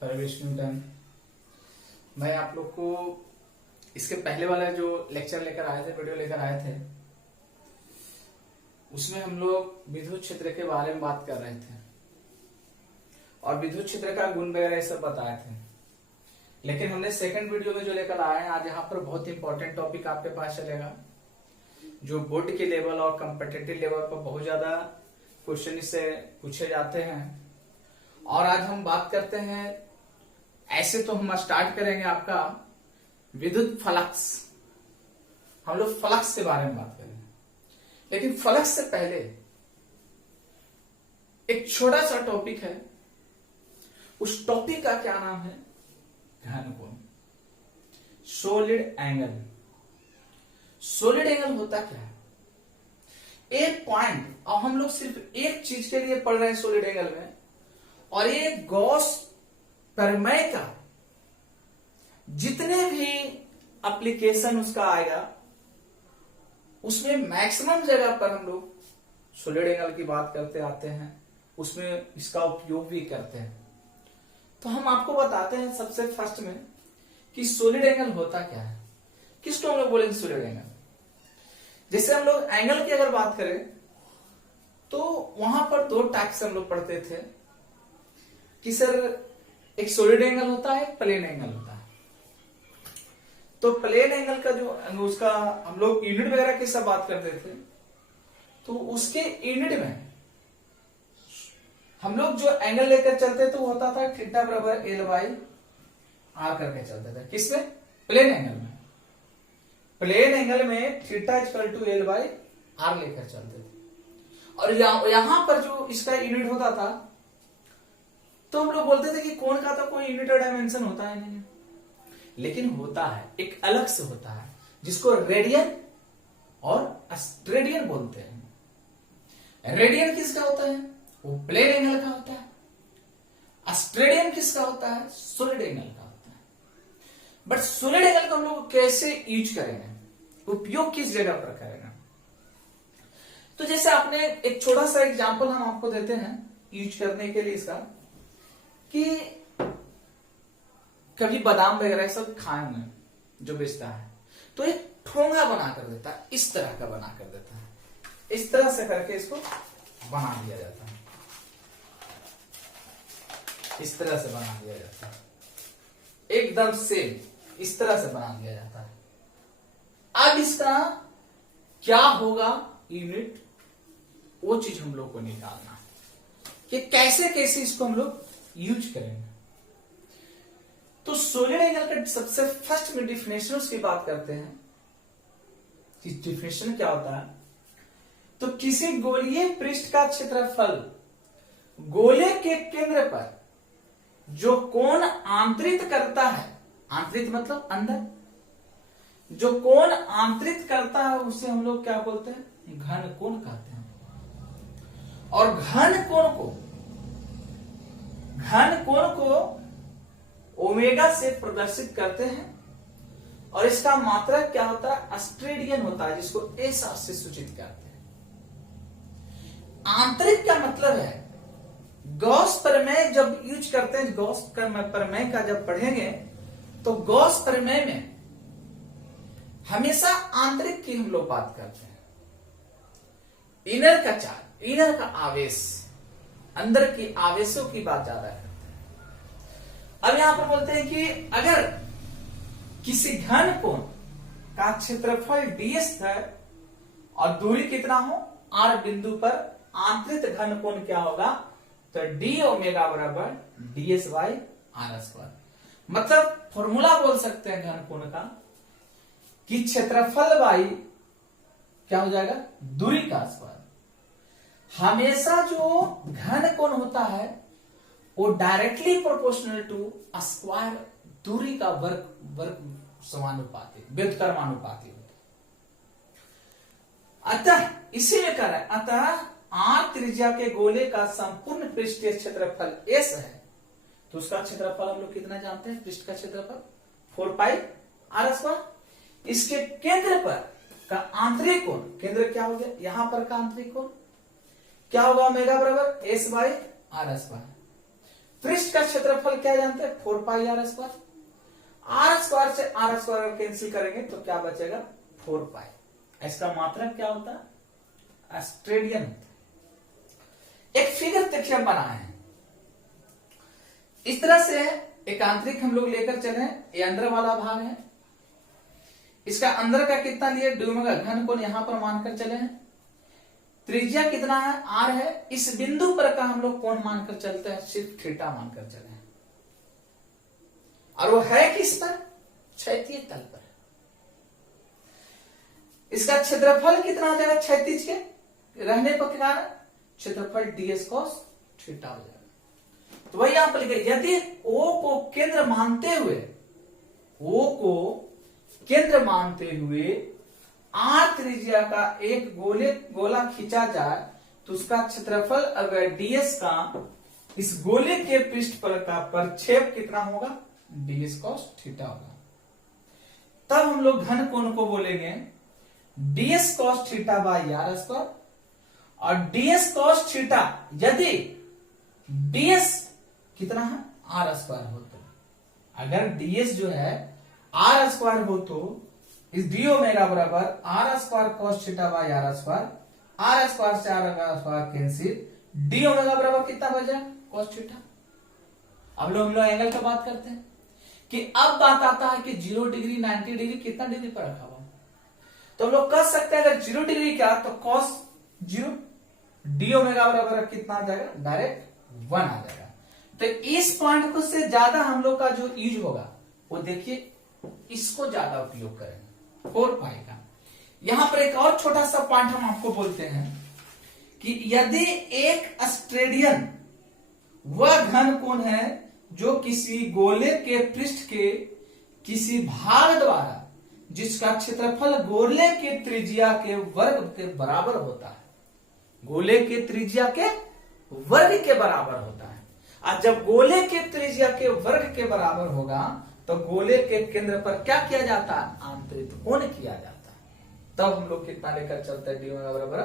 परवेश Newton. मैं आप लोग को इसके पहले वाला जो लेक्चर लेकर आए थे, वीडियो लेकर आए थे, उसमें हम लोग विद्युत क्षेत्र के बारे में बात कर रहे थे और विद्युत क्षेत्र का गुण वगैरह सब बताए थे। लेकिन हमने सेकंड वीडियो में जो लेकर आए हैं आज, यहाँ पर बहुत इंपॉर्टेंट टॉपिक आपके पास चलेगा, जो बोर्ड के लेवल और कॉम्पिटिटिव लेवल पर बहुत ज्यादा क्वेश्चन इससे पूछे जाते हैं। और आज हम बात करते हैं, ऐसे तो हम स्टार्ट करेंगे आपका विद्युत फ्लक्स। हम लोग फ्लक्स के बारे में बात करेंगे, लेकिन फ्लक्स से पहले एक छोटा सा टॉपिक है। उस टॉपिक का क्या नाम है? घनकोण, सॉलिड एंगल। सॉलिड एंगल होता क्या है? एक पॉइंट, और हम लोग सिर्फ एक चीज के लिए पढ़ रहे हैं सॉलिड एंगल में, और ये गॉस प्रमेय का जितने भी एप्लीकेशन उसका आएगा उसमें मैक्सिमम जगह पर हम लोग सॉलिड एंगल की बात करते आते हैं, उसमें इसका उपयोग भी करते हैं। तो हम आपको बताते हैं सबसे फर्स्ट में कि सॉलिड एंगल होता क्या है। किसको हम लोग बोलेंगे सॉलिड एंगल? जैसे हम लोग एंगल की अगर बात करें तो वहां पर दो टाइप से हम लोग पढ़ते थे कि सर एक सॉलिड एंगल होता है, एक प्लेन एंगल होता है। तो प्लेन एंगल का जो उसका हम लोग यूनिट वगैरह की सब बात करते थे, तो उसके यूनिट में हम लोग जो एंगल लेकर चलते तो होता था थीटा बराबर एल बाई आर करके चलते थे। किसमें? प्लेन एंगल में। प्लेन एंगल में theta equal to L by R लेकर चलते थे। और यहां पर जो इसका यूनिट होता था तो हम लोग बोलते थे कि कोण का तो कोई यूनिट और डायमेंशन होता है नहीं, लेकिन होता है, एक अलग से होता है, जिसको रेडियन और स्ट्रेडियन बोलते हैं। रेडियन किसका होता है? वो प्लेन एंगल का होता है। स्ट्रेडियन किसका होता है? सॉलिड एंगल का होता है। बट सॉलिड एंगल को हम लोग कैसे यूज करेंगे, उपयोग किस जगह पर करेंगे? तो जैसे आपने एक छोटा सा एग्जांपल हम आपको देते हैं यूज करने के लिए इसका, कि कभी बादाम वगैरह सब खाए होंगे जो बेचता है, तो एक ठोंगा बना कर देता है, इस तरह का बना कर देता है, इस तरह से करके इसको बना दिया जाता है, इस तरह से बना दिया जाता है, एकदम सेम इस तरह से बना दिया जाता है। अब इसका क्या होगा यूनिट, वो चीज हम लोग को निकालना है कि कैसे कैसे इसको हम लोग यूज करेंगे। तो सॉलिड एंगल का सबसे फर्स्ट में डिफिनेशन की बात करते हैं कि डिफिनेशन क्या होता है। तो किसी गोलीय पृष्ठ का क्षेत्रफल गोले के केंद्र पर जो कोण आंतरित करता है, आंतरित मतलब अंदर, जो कोण आंतरित करता है उसे हम लोग क्या बोलते हैं? घन कोण कहते हैं। और घन कोण को ओमेगा से प्रदर्शित करते हैं, और इसका मात्रक क्या होता है? स्ट्रेडियन होता है, जिसको ऐसा से सूचित करते हैं। आंतरिक का मतलब है, गॉस प्रमेय जब यूज करते हैं, गॉस प्रमेय का जब पढ़ेंगे तो गॉस प्रमेय में हमेशा आंतरिक की हम लोग बात करते हैं। इनर का चार्ज, इनर का आवेश, अंदर की आवेशों की बात ज्यादा करते हैं। अब यहां पर बोलते हैं कि अगर किसी घन कोण का क्षेत्रफल ds है और दूरी कितना हो r बिंदु पर, आंतरिक घन कोण क्या होगा? तो d ओमेगा बराबर ds बाई आर स्क्वायर। मतलब फॉर्मूला बोल सकते हैं घन कोण का कि क्षेत्रफल बाई क्या हो जाएगा? दूरी का स्क्वायर। हमेशा जो घन कोण होता है वो डायरेक्टली प्रोपोर्शनल टू स्क्वायर दूरी का वर्ग समानुपाती, व्युत्क्रमानुपाती होता है। अतः इसी में कर रहा है, अतः आर त्रिज्या के गोले का संपूर्ण पृष्ठीय क्षेत्रफल एस है, तो उसका क्षेत्रफल हम लोग कितना जानते हैं? पृष्ठ का क्षेत्रफल 4 पाई आर स्क्वायर। इसके केंद्र पर का आंतरिक कोण, केंद्र क्या हो गया? यहां पर का आंतरिक कोण क्या होगा? ओमेगा बराबर एस बाई आर स्क्वायर। पृष्ठ का क्षेत्रफल क्या जानते हैं, 4 पाई आर स्क्वायर। आर स्क्वायर से आर स्क्वायर कैंसिल करेंगे तो क्या बचेगा, 4 पाई। इसका मात्रक क्या होता है, ऑस्ट्रेलियन। एक फिगर देखिए हम बनाए हैं इस तरह से, एक आंतरिक हम लोग लेकर चले, ये अंदर वाला भाग है, इसका अंदर का कितना लिए, ड्यूमेगा घन कोण यहां पर मानकर चले हैं, त्रिज्या कितना है, आर है। इस बिंदु पर का हम लोग कोण मानकर चलते हैं, सिर्फ थीटा मानकर चले हैं, और वो है किस पर, क्षैतिज तल पर। इसका क्षेत्रफल कितना हो जाएगा, क्षैतिज के रहने पर क्या है, क्षेत्रफल ds cos थीटा हो जाएगा। तो वही यहां पर लिखे, यदि O को केंद्र मानते हुए, O को केंद्र मानते हुए आर त्रिज्या का एक गोला खींचा जाए तो उसका क्षेत्रफल अगर ds का इस गोले के पृष्ठ पर का प्रक्षेप कितना होगा, ds cos थीटा होगा। तब हम लोग घन कोण को बोलेंगे ds cos theta by are square, और ds cos थीटा यदि ds कितना है, आर स्क्वायर हो तो, अगर ds जो है आर स्क्वायर हो तो इस डी ओमेगा बराबर r square cos theta by are square, r square से r square cancel, d omega बराबर कितना बचा, cos थीटा। अब हम लोग एंगल का बात करते हैं कि अब बात आता है कि 0 डिग्री 90 डिग्री कितना डिग्री पर रखा हुआ, तो हम लोग कह सकते हैं अगर 0 डिग्री क्या तो cos 0, डी ओमेगा बराबर कितना आ जाएगा, डायरेक्ट 1 आ जाएगा। तो इस पॉइंट को से ज्यादा हम लोग का जो यूज होगा वो देखिए इसको ज्यादा उपयोग करेंगे, 4 पाई का। यहां पर एक और छोटा सा पॉइंट हम आपको बोलते हैं कि यदि एक ऑस्ट्रेलियन वह घन कोण है जो किसी गोले के पृष्ठ के किसी भाग द्वारा जिसका क्षेत्रफल गोले के त्रिज्या के वर्ग के बराबर होता है, गोले के त्रिज्या के वर्ग के बराबर होता है। और जब गोले के त्रिज्या के वर्ग के बराबर होगा तो गोले के केंद्र पर क्या किया जाता है, आंतरिक कोण किया जाता है। तब हम लोग कितना लेकर चलते हैं, डी बराबर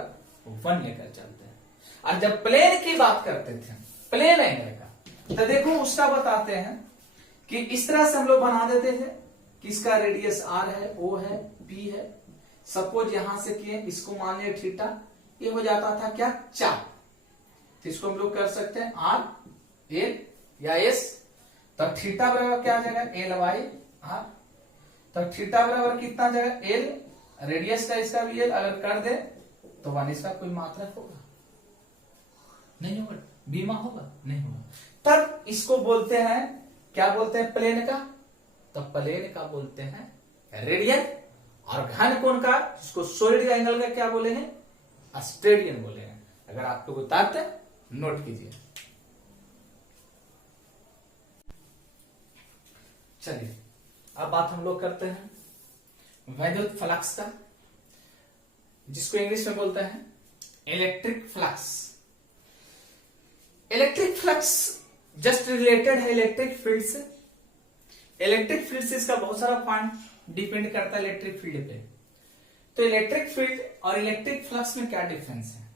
1 लेकर चलते हैं। और जब प्लेन की बात करते थे, प्लेन एंगल का, तो देखो उसका बताते हैं कि इस तरह से हम लोग बना देते थे कि इसका रेडियस आर है, ओ है, पी है। सपोज यहां से किए, इसको मान लिया थीटा, ये हो जाता था क्या, 4। तो इसको हम लोग कर सकते हैं आर एल या एस, तब थीटा बराबर क्या आ जाएगा, एल बाई आर। तब थीटा बराबर कितना आ जाएगा, एल, रेडियस का इसका भी एल, अगर कर दे तो 1 इसका कोई मात्रक होगा, नहीं होगा, बीमा होगा, नहीं होगा। तब इसको बोलते हैं, क्या बोलते हैं, प्लेन का, तो प्लेन का बोलते हैं रेडियन, और घन कोण का जिसको सॉलिड एंगल का क्या बोलेंगे, ऑस्ट्रेलियन बोलेंगे। अगर आपको उतारते नोट कीजिए। चलिए अब बात हम लोग करते हैं वैद्युत फ्लक्स का, जिसको इंग्लिश में बोलते हैं electric flux. Electric flux just related है इलेक्ट्रिक फील्ड से। इलेक्ट्रिक फील्ड से इसका बहुत सारा पॉइंट डिपेंड करता है इलेक्ट्रिक फील्ड पे। तो इलेक्ट्रिक फील्ड और इलेक्ट्रिक फ्लक्स में क्या डिफरेंस है,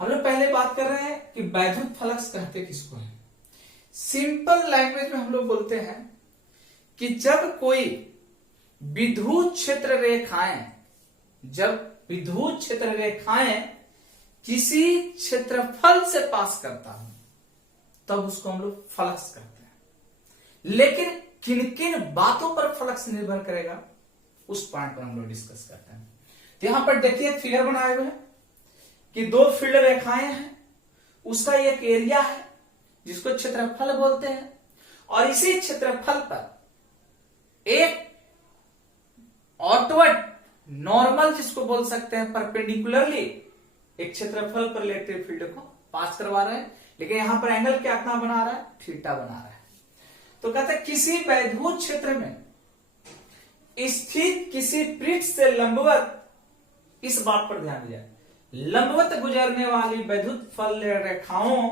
हम लोग पहले बात कर रहे हैं कि वैद्युत फ्लक्स कहते किसको है। सिंपल लैंग्वेज में हम लोग बोलते हैं कि जब कोई विद्युत क्षेत्र रेखाएं, जब विद्युत क्षेत्र रेखाएं किसी क्षेत्रफल से पास करता है तब उसको हम लोग फ्लक्स करते हैं। लेकिन किन किन बातों पर फ्लक्स निर्भर करेगा उस पॉइंट पर हम लोग डिस्कस करते हैं। तो यहां पर देखिए एक फिगर बनाए हुए हैं कि 2 फील्ड रेखाएं हैं, उसका एक एरिया है जिसको क्षेत्रफल बोलते हैं, और इसी क्षेत्रफल पर एक ऑटवर्ड नॉर्मल जिसको बोल सकते हैं परपेंडिकुलरली एक क्षेत्रफल पर इलेक्ट्रिक फील्ड को पास करवा रहे हैं। लेकिन यहां पर एंगल कितना बना रहा है, थीटा बना रहा है। तो कहते हैं किसी वैद्युत क्षेत्र में स्थित किसी पृष्ठ से लंबवत, इस बात पर ध्यान दिया, लंबवत गुजरने वाली वैद्युत फल रेखाओं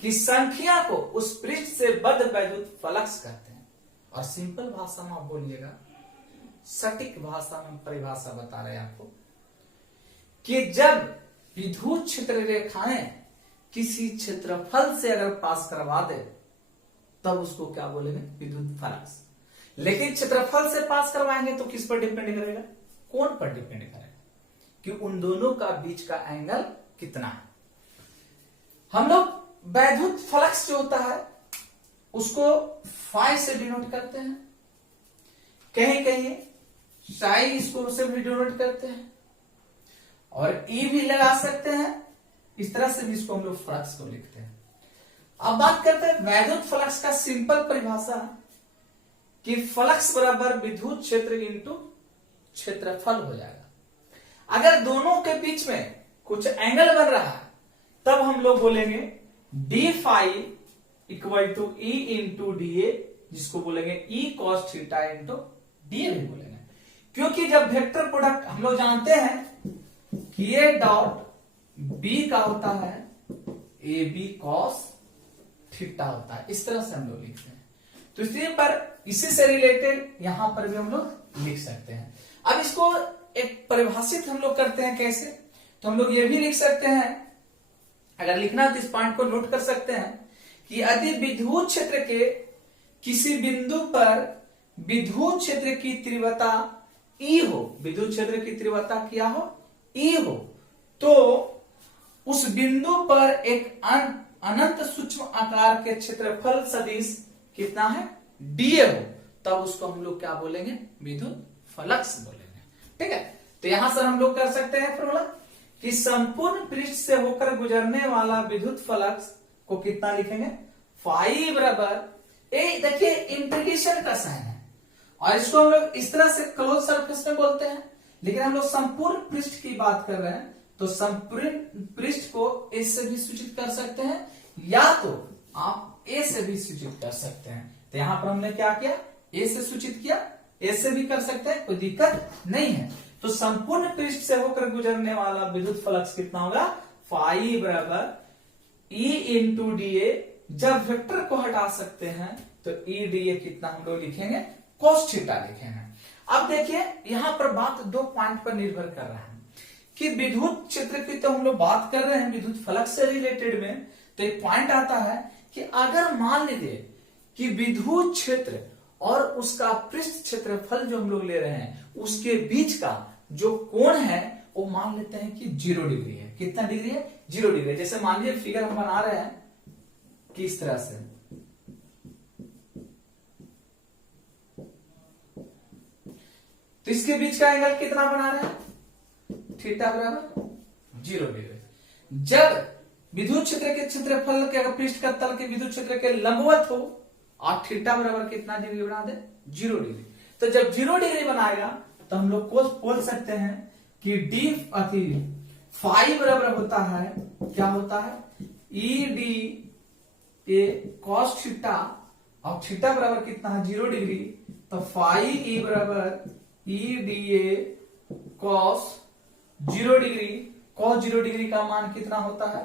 की संख्या को उस पृष्ठ से बद्ध वैद्युत फ्लक्स कहते हैं। और सिंपल भाषा में आप बोलिएगा, सटीक भाषा में परिभाषा बता रहे हैं आपको कि जब विद्युत क्षेत्र रेखाएं किसी क्षेत्रफल से अगर पास करवा दे तब उसको क्या बोलेंगे, विद्युत फ्लक्स। लेकिन क्षेत्रफल से पास करवाएंगे तो किस पर डिपेंड करेगा, कोण पर डिपेंड करेगा कि उन दोनों का बीच का एंगल कितना है। हम लोग वैद्युत फ्लक्स जो होता है उसको फाई से डिनोट करते हैं, कहीं कहीं साई इसको से भी डिनोट करते हैं, और ई भी लगा सकते हैं। इस तरह से भी इसको हम लोग फ्लक्स को लिखते हैं। अब बात करते हैं वैद्युत फ्लक्स का सिंपल परिभाषा कि फ्लक्स बराबर विद्युत क्षेत्र इंटू क्षेत्रफल हो जाएगा। अगर दोनों के बीच में कुछ एंगल बन रहा है तब हम लोग बोलेंगे D phi equal to E into D A, जिसको बोलेंगे E cos theta into D A भी बोलेंगे, क्योंकि जब वेक्टर प्रोडक्ट हम लोग जानते हैं कि ए डॉट बी का होता है ए बी कॉस थीटा होता है, इस तरह से हम लोग लिखते हैं। तो इसलिए पर इसी से रिलेटेड यहां पर भी हम लोग लिख सकते हैं। अब इसको एक परिभाषित हम लोग करते हैं कैसे, तो हम लोग ये भी लिख सकते हैं, अगर लिखना है तो इस पॉइंट को नोट कर सकते हैं कि यदि विद्युत क्षेत्र के किसी बिंदु पर विद्युत क्षेत्र की तीव्रता ई हो, विद्युत क्षेत्र की तीव्रता क्या हो, ई हो, तो उस बिंदु पर एक अनंत सूक्ष्म आकार के क्षेत्रफल सदिश कितना है, डीए हो, तब उसको हम लोग क्या बोलेंगे, विद्युत फ्लक्स बोलेंगे। ठीक है, तो यहां से हम लोग कर सकते हैं फॉर्मूला कि संपूर्ण पृष्ठ से होकर गुजरने वाला विद्युत फ्लक्स को कितना लिखेंगे, फाई बराबर ए, देखिए इंटीग्रेशन का साइन है और इसको हम लोग इस तरह से क्लोज सरफेस में बोलते हैं, लेकिन हम लोग संपूर्ण पृष्ठ की बात कर रहे हैं तो संपूर्ण पृष्ठ को ए से भी सूचित कर सकते हैं या तो आप ए से भी सूचित कर सकते हैं। तो यहां पर हमने क्या किया, ए से सूचित किया, ए से भी कर सकते हैं, कोई दिक्कत नहीं है। तो संपूर्ण पृष्ठ से होकर गुजरने वाला विद्युत फ्लक्स कितना होगा, फाई बराबर ई इंटू डी ए। जब वेक्टर को हटा सकते हैं तो ई डी ए कितना हम लोग लिखेंगे, कोस थीटा लिखेंगे। अब देखिए यहां पर बात दो पॉइंट पर निर्भर कर रहा है कि विद्युत क्षेत्र की तो हम लोग बात कर रहे हैं विद्युत फ्लक्स से रिलेटेड में, तो एक पॉइंट आता है कि अगर मान लीजिए कि विद्युत क्षेत्र और उसका पृष्ठ क्षेत्रफल जो हम लोग ले रहे हैं उसके बीच का जो कोण है वो मान लेते हैं कि 0 डिग्री है। कितना डिग्री है, 0 डिग्री। जैसे मान लीजिए फिगर हम बना रहे हैं कि इस तरह से, तो इसके बीच का एंगल कितना बना रहे हैं, थीटा बराबर 0 डिग्री। जब विद्युत क्षेत्र के क्षेत्रफल के पृष्ठ का तल के विद्युत क्षेत्र के लंबवत हो और थीटा बराबर कितना डिग्री बना दे, 0 डिग्री। तो जब 0 डिग्री बनाएगा तो हम लोग को बोल सकते हैं कि डी अति फाई बराबर होता है, क्या होता है, E D A cos theta, और थीटा बराबर कितना है, 0 डिग्री। तो फाई ई बराबर E D A cos 0 degree. Cos 0 degree का मान कितना होता है,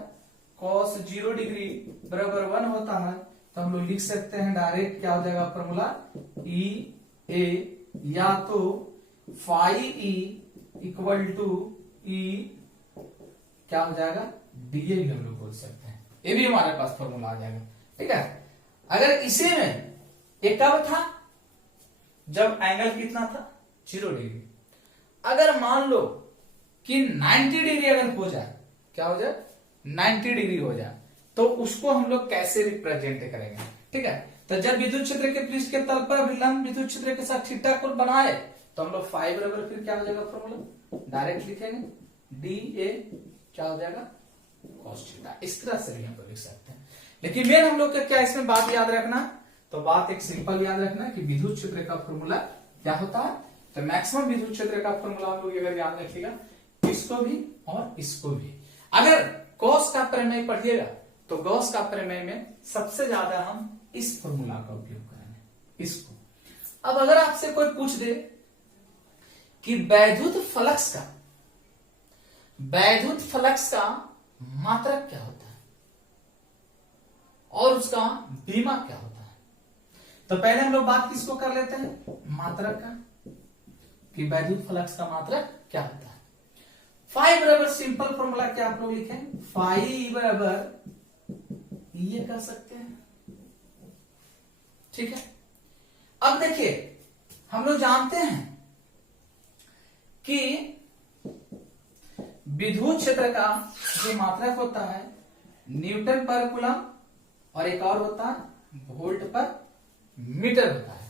कॉस 0 डिग्री बराबर 1 होता है। तो हम लोग लिख सकते हैं डायरेक्ट, क्या हो जाएगा फॉर्मूला, ई ए या तो फाई ई इक्वल टू ई क्या हो जाएगा, डीए भी हम लोग बोल सकते हैं, ये भी हमारे पास फॉर्मूला आ जाएगा। ठीक है, अगर इसी में एक कब था, जब एंगल कितना था, 0 डिग्री। अगर मान लो कि 90 डिग्री अगर हो जाए, क्या हो जाए, 90 डिग्री हो जाए, तो उसको हम लोग कैसे रिप्रेजेंट करेंगे। ठीक है, तो जब विद्युत क्षेत्र के पृष्ठ के तल पर विलंब विद्युत क्षेत्र के साथ थीटा कोण बनाए तो हम लोग फाई बराबर फिर क्या हो जाएगा फॉर्मूला, डायरेक्ट लिखेंगे डी ए क्या हो जाएगा, कॉस थीटा। इस तरह से भी हम लोग लिख सकते हैं। लेकिन मेन हम लोग क्या इसमें बात याद रखना, तो बात एक सिंपल याद रखना कि विद्युत क्षेत्र का फॉर्मूला क्या होता है, तो मैक्सिमम विद्युत क्षेत्र का फॉर्मूला हम लोग अगर याद रखिएगा, इसको भी और इसको भी। अगर गॉस का प्रमेय पढ़िएगा तो गॉस का प्रमेय में सबसे ज्यादा हम इस फॉर्मूला का उपयोग करेंगे, इसको। अब अगर आपसे कोई पूछ दे कि वैद्युत फ्लक्स का मात्रक क्या होता है और उसका बीमा क्या होता है, तो पहले हम लोग बात किसको कर लेते हैं, मात्रक का, कि वैद्युत फ्लक्स का मात्रक क्या होता है। फाई बराबर सिंपल फॉर्मूला क्या आप लोग लिखें, फाई बराबर ये कह सकते हैं। ठीक है, अब देखिए हम लोग जानते हैं कि विद्युत क्षेत्र का जो मात्रक होता है न्यूटन पर कूलम और एक और होता है वोल्ट पर मीटर होता है।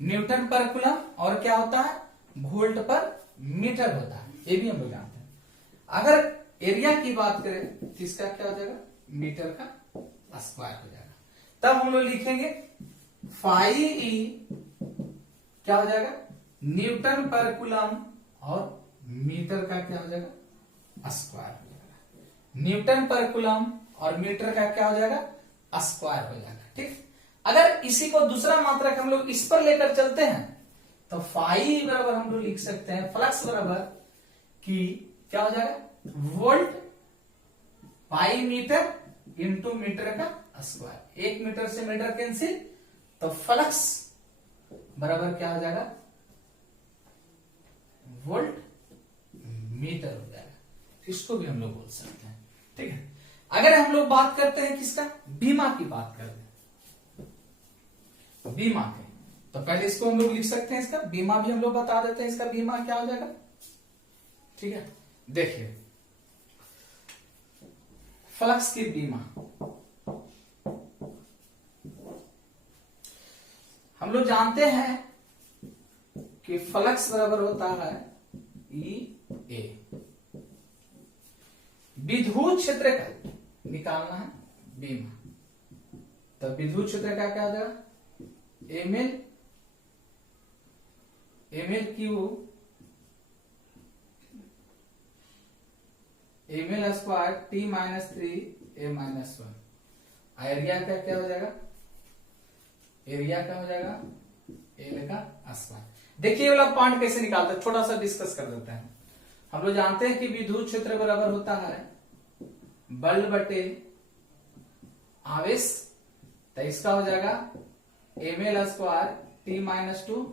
न्यूटन पर कूलम और क्या होता है वोल्ट पर मीटर होता है, ये भी हम लोग जानते हैं। अगर एरिया की बात करें तो इसका क्या हो जाएगा मीटर का स्क्वायर हो जाएगा। तब हम लोग लिखेंगे फाई ई क्या हो जाएगा न्यूटन पर कूलम और मीटर का क्या हो जाएगा स्क्वायर हो जाएगा। न्यूटन पर कूलम और मीटर का क्या हो जाएगा स्क्वायर हो जाएगा। ठीक, अगर इसी को दूसरा मात्रक हम लोग इस पर लेकर चलते हैं तो फाई बराबर हम लोग लिख सकते हैं फ्लक्स बराबर कि क्या हो जाएगा volt per metre into metre का स्क्वायर। 1 मीटर से मीटर कैंसिल, तो फ्लक्स बराबर क्या हो जाएगा वोल्ट मीटर हो जाएगा। इसको भी हम लोग बोल सकते हैं। ठीक है, अगर हम लोग बात करते हैं किसका बीमा की बात करते हैं बीमा के, तो पहले इसको हम लोग लिख सकते हैं इसका बीमा भी हम लोग बता देते हैं। इसका बीमा क्या हो जाएगा। ठीक है, देखिए फ्लक्स की बीमा हम लोग जानते हैं कि फ्लक्स बराबर होता है ई ए। विद्युत क्षेत्र का निकालना है बीमा, तो विद्युत क्षेत्र का क्या हो जाएगा M L square T minus 3 A minus 1। Area का क्या हो जाएगा एरिया क्या हो जाएगा एल का स्क्वायर। देखिए वाला पॉइंट कैसे निकालते हैं, थोड़ा सा डिस्कस कर देते हैं। हम लोग जानते हैं कि विद्युत क्षेत्र बराबर होता है बल बटे आवेश, तो इसका हो जाएगा M L square T minus 2।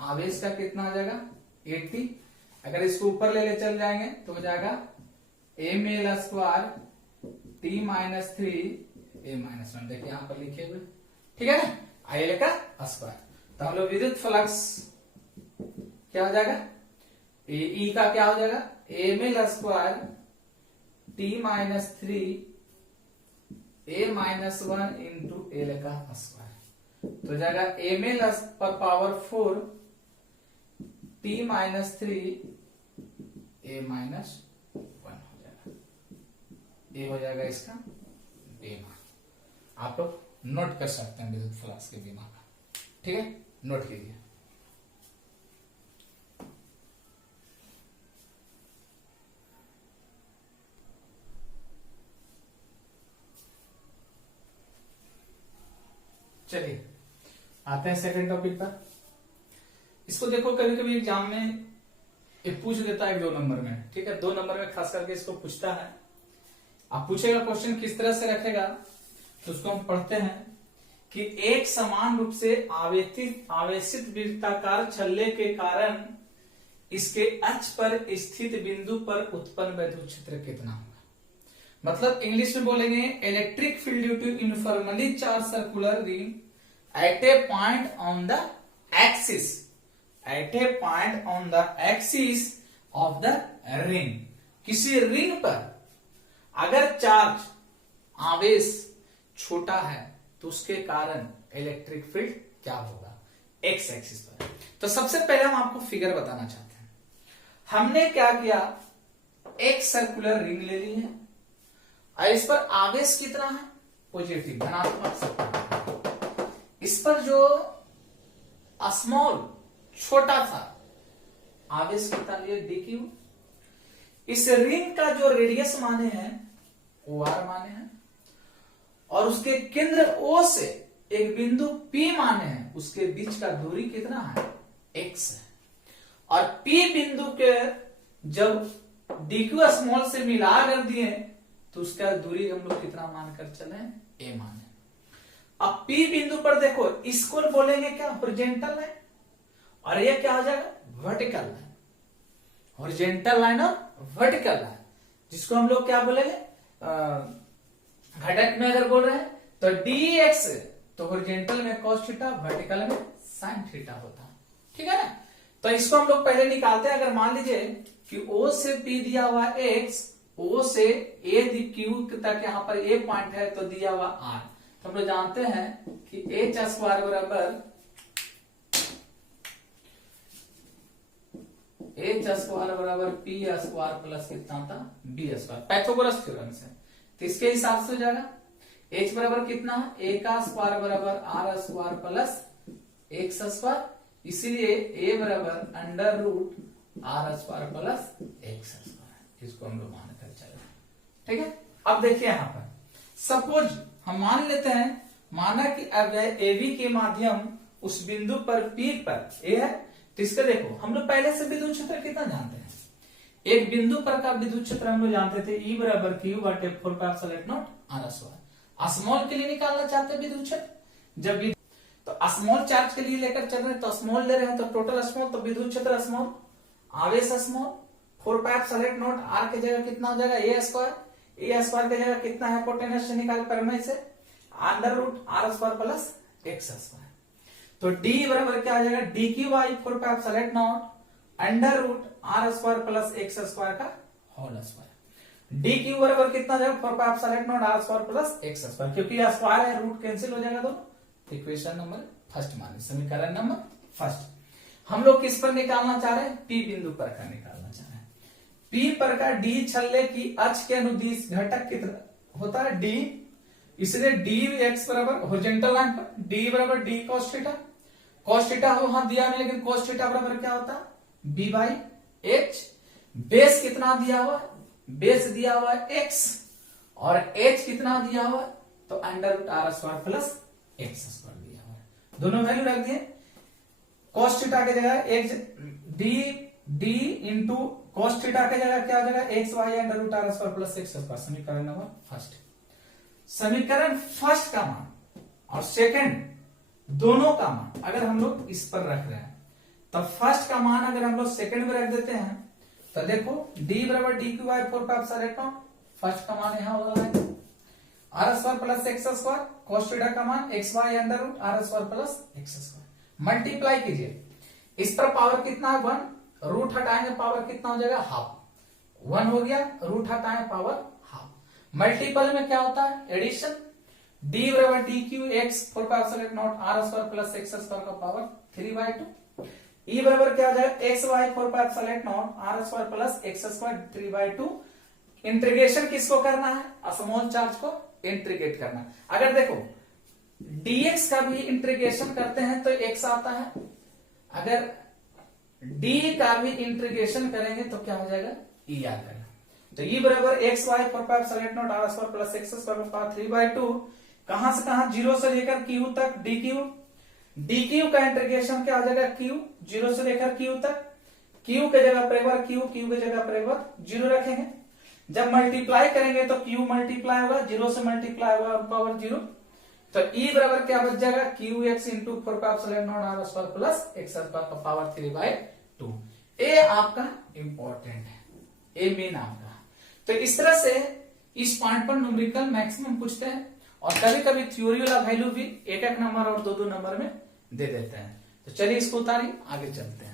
आवेश का कितना हो जाएगा 80। अगर इसको ऊपर ले चल जाएंगे तो हो जाएगा M L square T minus 3 A minus 1। देखिए यहां पर लिखे हुए, ठीक है ना, आई का स्क्वायर। तो हम लोग विद्युत फ्लक्स क्या हो जाएगा ई का क्या हो जाएगा M L square T minus 3 A minus 1 into L का स्क्वायर। तो जाएगा एम एल पर power 4 T minus 3 A minus 1 हो जाएगा। ये हो जाएगा इसका बीमा। आप लोग नोट कर सकते हैं विद्युत फ्लक्स के बीमा का। ठीक है, नोट कीजिए। चलिए आते हैं सेकंड टॉपिक पर। इसको देखो कभी कभी एग्जाम में ये पूछ देता है 2 नंबर में। ठीक है, 2 नंबर में खास करके इसको पूछता है। आप पूछेगा क्वेश्चन किस तरह से रखेगा तो उसको हम पढ़ते हैं कि एक समान रूप से आवेशित वृत्ताकार छल्ले के कारण इसके अक्ष पर स्थित बिंदु पर उत्पन्न विद्युत क्षेत्र कितना होगा। मतलब इंग्लिश में बोलेंगे electric field due to uniformly charge circular ring at a point on the axis of the ring. किसी रिंग पर अगर चार्ज आवेश छोटा है तो उसके कारण इलेक्ट्रिक फील्ड क्या होगा एक्स एक्सिस पर। तो सबसे पहले हम आपको फिगर बताना चाहते हैं। हमने क्या किया, एक सर्कुलर रिंग ले ली है और इस पर आवेश कितना है पॉजिटिव धनात्मक। इस पर जो स्मॉल छोटा था आवेश कितना लिए dq। इस रिंग का जो रेडियस माने हैं वो r माने हैं और उसके केंद्र O से एक बिंदु P माने हैं, उसके बीच का दूरी कितना है x है। और P बिंदु के जब dq स्मॉल से मिला कर दिए तो उसका दूरी हम लोग कितना मानकर चले a माने। अब P बिंदु पर देखो इसको बोलेंगे क्या हॉरिजॉन्टल लाइन और ये क्या हो जाएगा वर्टिकल लाइन। हॉरिजॉन्टल लाइन और वर्टिकल लाइन जिसको हम लोग क्या बोलेंगे घटक में अगर बोल रहे हैं तो dx तो हॉरिजॉन्टल में cos थीटा, वर्टिकल में sin थीटा होता है, ठीक है ना। तो इसको हम लोग पहले निकालते हैं। अगर मान लीजिए कि O से P दिया हुआ x, O से A Q तक यहाँ पर A पॉइंट है तो दिया हुआ R, तो हम लोग जानते हैं कि h स्क्वायर बराबर p स्क्वायर प्लस कितना था b स्क्वायर, पाइथागोरस थ्योरम से। तो इसके हिसाब से हो जाएगा h बराबर कितना, a का स्क्वायर बराबर r square plus x square, इसीलिए a बराबर under root r square plus x square, इसको हम लोग मानकर चल रहे हैं, ठीक है। अब देखिए यहाँ पर सपोज हम मान लेते हैं, माना कि अब AB के माध्यम उस बिंदु पर P पर A है, तो इसका देखो हम लोग पहले से विद्युत क्षेत्र कितना जानते हैं, एक बिंदु पर का विद्युत क्षेत्र हम लोग जानते थे E बराबर Q बटे 4πε0 r स्क्वायर। स्मॉल के लिए निकालना चाहते हैं विद्युत क्षेत्र, जब तो स्मॉल चार्ज के लिए लेकर चल रहे हैं तो स्मॉल ले रहे हैं तो टोटल स्मॉल, तो विद्युत क्षेत्र स्मॉल, आवेश स्मॉल, 4πε0 r की जगह कितना हो जाएगा a स्क्वायर, a स्क्वायर की जगह कितना है पोटेंशियल निकाल प्रमेय से under root r square plus x square. तो d बराबर क्या आ जाएगा dq बाई 4πε0 under root r square plus x square का होल स्क्वायर। dq बराबर कितना जाएगा 4πε0 r square plus x square, क्योंकि यह स्क्वायर है रूट कैंसिल हो जाएगा दोनों। इक्वेशन नंबर फर्स्ट माने, समीकरण नंबर फर्स्ट। हम लोग किस पर निकालना चाह रहे हैं, P बिंदु पर का निकालना चाह रहे हैं। P पर का D छल्ले की अक्ष के अनुदिश घटक कितना होता है D, इसलिए dx बराबर हॉरिजॉन्टल लाइन पर d बराबर d cos theta, cos theta वहां दिया है लेकिन cos थीटा बराबर क्या होता है b बाई h। बेस कितना दिया हुआ, बेस दिया हुआ x और h कितना दिया हुआ, तो under root r square plus x square दिया हुआ है, दोनों वैल्यू रख दिए। cos थीटा की जगह d इंटू cos थीटा की जगह क्या हो जाएगा x y under root r square plus x square, समीकरण नंबर फर्स्ट। समीकरण फर्स्ट का मान और सेकंड दोनों का मान अगर हम लोग इस पर रख रहे हैं, तो फर्स्ट का मान अगर हम लोग सेकंड में रख देते हैं तो देखो d बराबर डी क्यू बाई 4πε0, फर्स्ट का मान यहां होगा r square plus x square, cos theta का मान x y under root r square plus x square. Multiply कीजिए, इस पर पावर कितना है 1, रूट हटाएंगे पावर कितना हो जाएगा हाफ, 1 हो गया, रूट हटाएंगे पावर हाफ। मल्टीपल में क्या होता है एडिशन, d बराबर d q x 4πε0 r square plus x square का पावर 3/2, e बराबर क्या हो जाएगा x y 4πε0 r square plus x square 3/2। Integration किसको करना है, स्मॉल चार्ज को इंटीग्रेट करना। अगर देखो dx का भी इंटीग्रेशन करते हैं तो x आता है, अगर d का भी इंटीग्रेशन करेंगे तो क्या हो जाएगा e आ जाएगा। तो e बराबर x y 4πε0 r square plus x square का पावर 3/2, कहां से कहां 0 से लेकर q तक dq का इंटीग्रेशन क्या हो जाएगा q, 0 से लेकर q तक, q के जगह पर एक बार q की जगह पर एक बार 0 रखेंगे। जब मल्टीप्लाई करेंगे तो q मल्टीप्लाई होगा, 0 से मल्टीप्लाई होगा पावर 0, तो e बराबर क्या बच जाएगा qx into 4πε0 r square plus x square का पावर 3/2। ए आपका इंपॉर्टेंट है, ए मेन आपका। तो इस तरह से इस पॉइंट पर न्यूमेरिकल मैक्सिमम पूछते हैं और कभी कभी थ्योरी वाला वैल्यू भी एक नंबर और दो नंबर में दे देते हैं। तो चलिए इसको उतारिए, आगे चलते हैं।